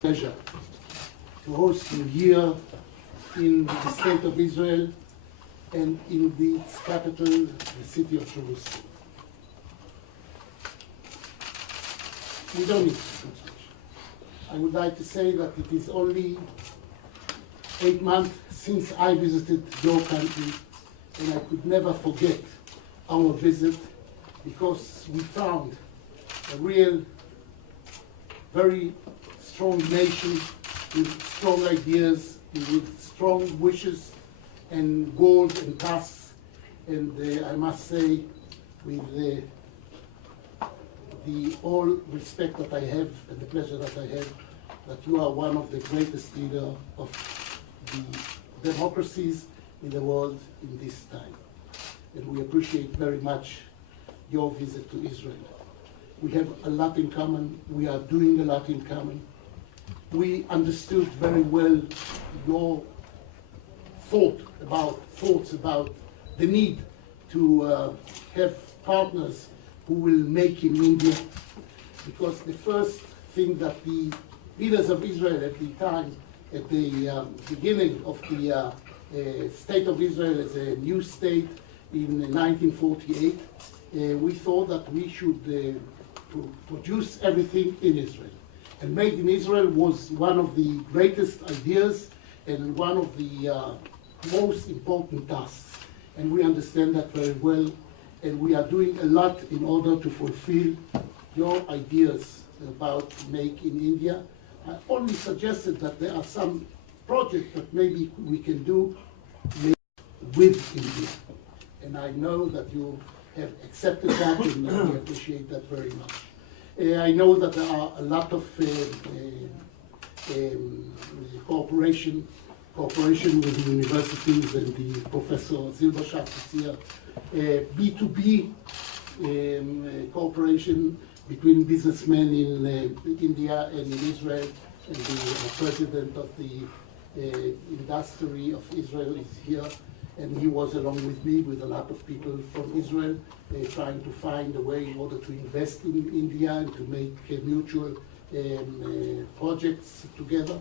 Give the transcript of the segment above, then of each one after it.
Pleasure to host you here in the State of Israel and in its capital, the city of Jerusalem. We don't need to much. I would like to say that it is only 8 months since I visited your country, and I could never forget our visit because we found a real, very strong nation with strong ideas, with strong wishes and goals and tasks, and I must say, with the all respect that I have and the pleasure that I have, that you are one of the greatest leaders of the democracies in the world in this time. And we appreciate very much your visit to Israel. We have a lot in common. We are doing a lot in common. We understood very well your thoughts about the need to have partners who will make in India, because the first thing that the leaders of Israel at the time, at the beginning of the State of Israel as a new state in 1948, we thought that we should produce everything in Israel. And Made in Israel was one of the greatest ideas and one of the most important tasks. And we understand that very well, and we are doing a lot in order to fulfill your ideas about Make in India. I only suggested that there are some projects that maybe we can do with India. And I know that you have accepted that, and we appreciate that very much. I know that there are a lot of cooperation with the universities, and the Professor Zilbershaf is here. B2B cooperation between businessmen in India and in Israel, and the president of the industry of Israel is here. And he was along with me, with a lot of people from Israel, trying to find a way in order to invest in India and to make mutual projects together.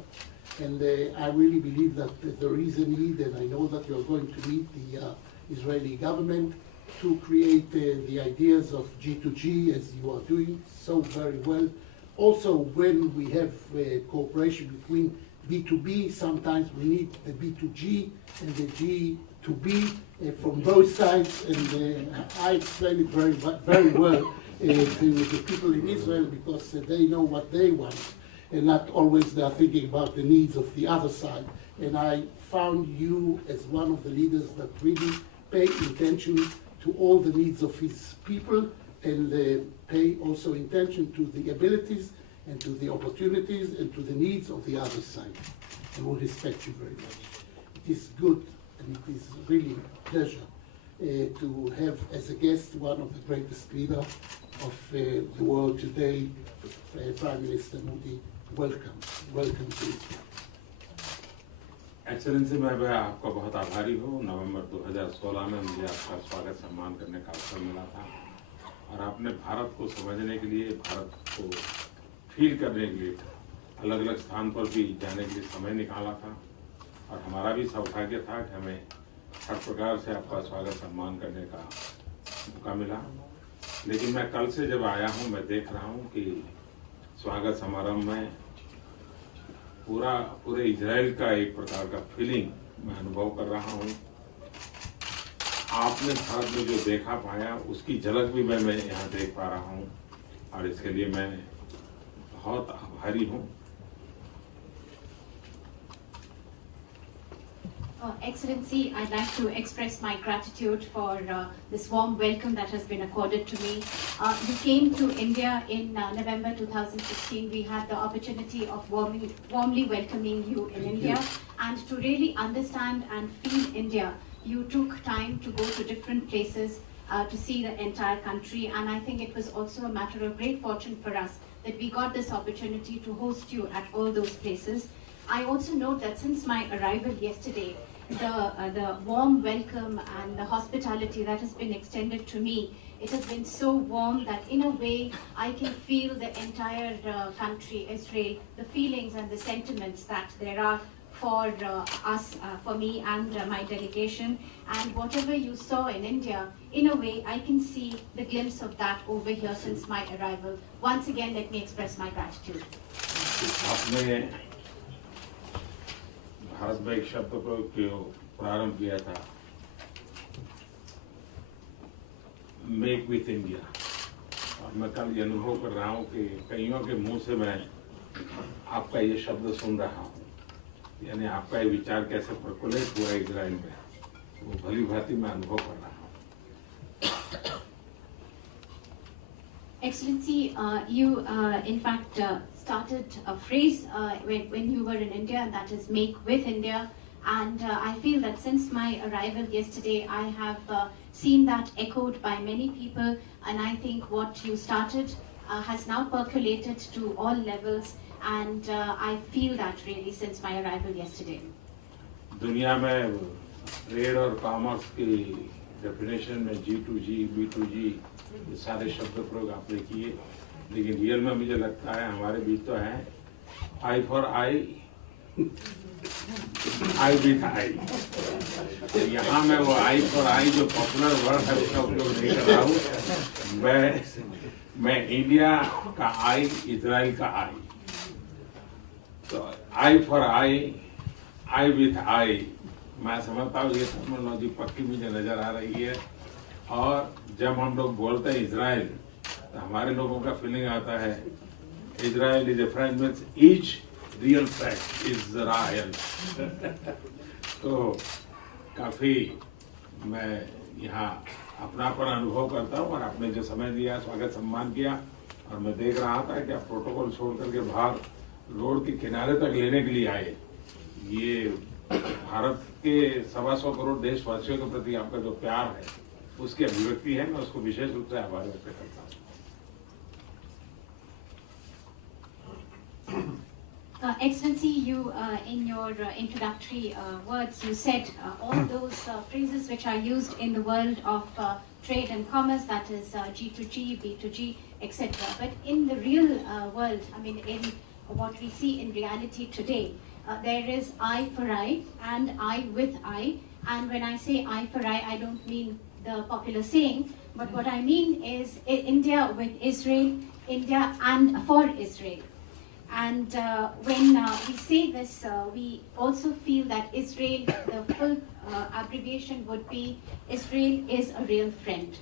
And I really believe that there is a need, and I know that you are going to meet the Israeli government to create the ideas of G2G, as you are doing so very well. Also, when we have cooperation between B2B, sometimes we need the B2G and the G2B from both sides, and I explain it very well to the people in Israel, because they know what they want, and not always they are thinking about the needs of the other side. And I found you as one of the leaders that really pay attention to all the needs of his people, and pay also attention to the abilities and to the opportunities and to the needs of the other side. And we respect you very much. It is good, and it is really a pleasure to have as a guest one of the greatest leaders of the world today, Prime Minister Modi. Welcome. Welcome to Israel. Excellency, मैं आपका बहुत आभारी हूँ। नवंबर 2016 में मुझे आपका स्वागत सम्मान करने का अवसर मिला था, और आपने भारत को समझने के लिए, भारत को फील करने के लिए अलग अलग स्थान पर भी जाने के लिए समय निकाला था, और हमारा भी सौभाग्य था कि हमें हर प्रकार से आपका स्वागत सम्मान करने का मौका मिला। लेकिन मैं कल से जब आया हूँ, मैं देख रहा हूँ कि स्वागत समारोह में पूरे इजराइल का एक प्रकार का फीलिंग मैं अनुभव कर रहा हूँ। आपने भारत में जो देखा पाया, उसकी झलक भी मैं यहाँ देख पा रहा हूँ, और इसके लिए मैं बहुत आभारी हूँ। Excellency, I'd like to express my gratitude for this warm welcome that has been accorded to me. You came to India in November 2016. We had the opportunity of warmly welcoming you in India. And to really understand and feel India, you took time to go to different places to see the entire country. And I think it was also a matter of great fortune for us that we got this opportunity to host you at all those places. I also note that since my arrival yesterday, the warm welcome and the hospitality that has been extended to me It has been so warm that in a way I can feel the entire country, Israel, the feelings and the sentiments that there are for us, for me and my delegation. And whatever you saw in India, in a way I can see the glimpse of that over here since my arrival. Once again, let me express my gratitude. आपने भारत में एक शब्द को क्यों प्रारंभ किया था, make with India. और मैं कल ये अनुभव कर रहा हूँ कि कईयों के मुंह से मैं आपका ये शब्द सुन रहा हूँ, यानी आपका ये विचार कैसे प्रकुलित हुआ इजराइल में, वो भली भांति मैं अनुभव कर रहा हूँ। Excellency, you in fact started a phrase when you were in India, and that is "Make with India." And I feel that since my arrival yesterday, I have seen that echoed by many people, and I think what you started has now percolated to all levels, and I feel that really since my arrival yesterday. दुनिया में trade और commerce की definition में G2G, B2G ये सारे शब्द प्रयोग आपने किए, लेकिन रियल में मुझे लगता है हमारे बीच तो है I for I, I with I. तो यहाँ मैं वो आई फॉर आई जो पॉपुलर वर्ड है उसका उपयोग नहीं कर रहा हूँ। मैं इंडिया का आई, इजराइल का आई। तो I for I, I with I, मैं समझता हूँ ये टेक्नोलॉजी पक्की मुझे नजर आ रही है। और जब हम लोग बोलते हैं इजराइल, तो हमारे लोगों का फीलिंग आता है Israel is a friend means each real fact is royal. तो काफी मैं यहाँ अपनापन अनुभव करता हूँ, और आपने जो समय दिया, स्वागत सम्मान किया, और मैं देख रहा था कि आप प्रोटोकॉल छोड़ करके बाहर रोड के किनारे तक लेने के लिए आए। ये भारत के 125 करोड़ देशवासियों के प्रति आपका जो प्यार है उसकी अभिव्यक्ति है। मैं उसको विशेष रूप से आभार व्यक्त करता हूँ। Excellency, you in your introductory words, you said all those phrases which are used in the world of trade and commerce, that is G2G, B2G, etc. But in the real world, I mean, in what we see in reality today, there is eye for eye and eye with eye. And when I say eye for eye, I don't mean the popular saying, but what I mean is India with Israel, India and for Israel. And when we say this, we also feel that Israel, the full abbreviation would be Israel is a real friend.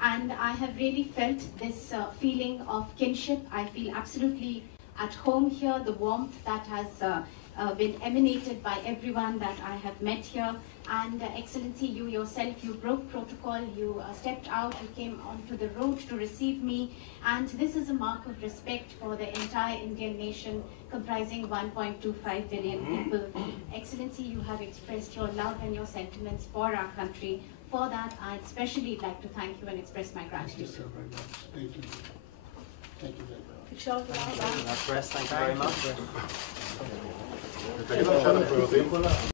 And I have really felt this feeling of kinship. I feel absolutely at home here, the warmth that has been emanated by everyone that I have met here. And Excellency, you yourself, you broke protocol, you stepped out, you came onto the road to receive me. And this is a mark of respect for the entire Indian nation, comprising 1.25 billion people. Excellency, you have expressed your love and your sentiments for our country. For that, I'd especially like to thank you and express my gratitude. Thank you so very much. Thank you. Thank you very much. Press, thank you very much.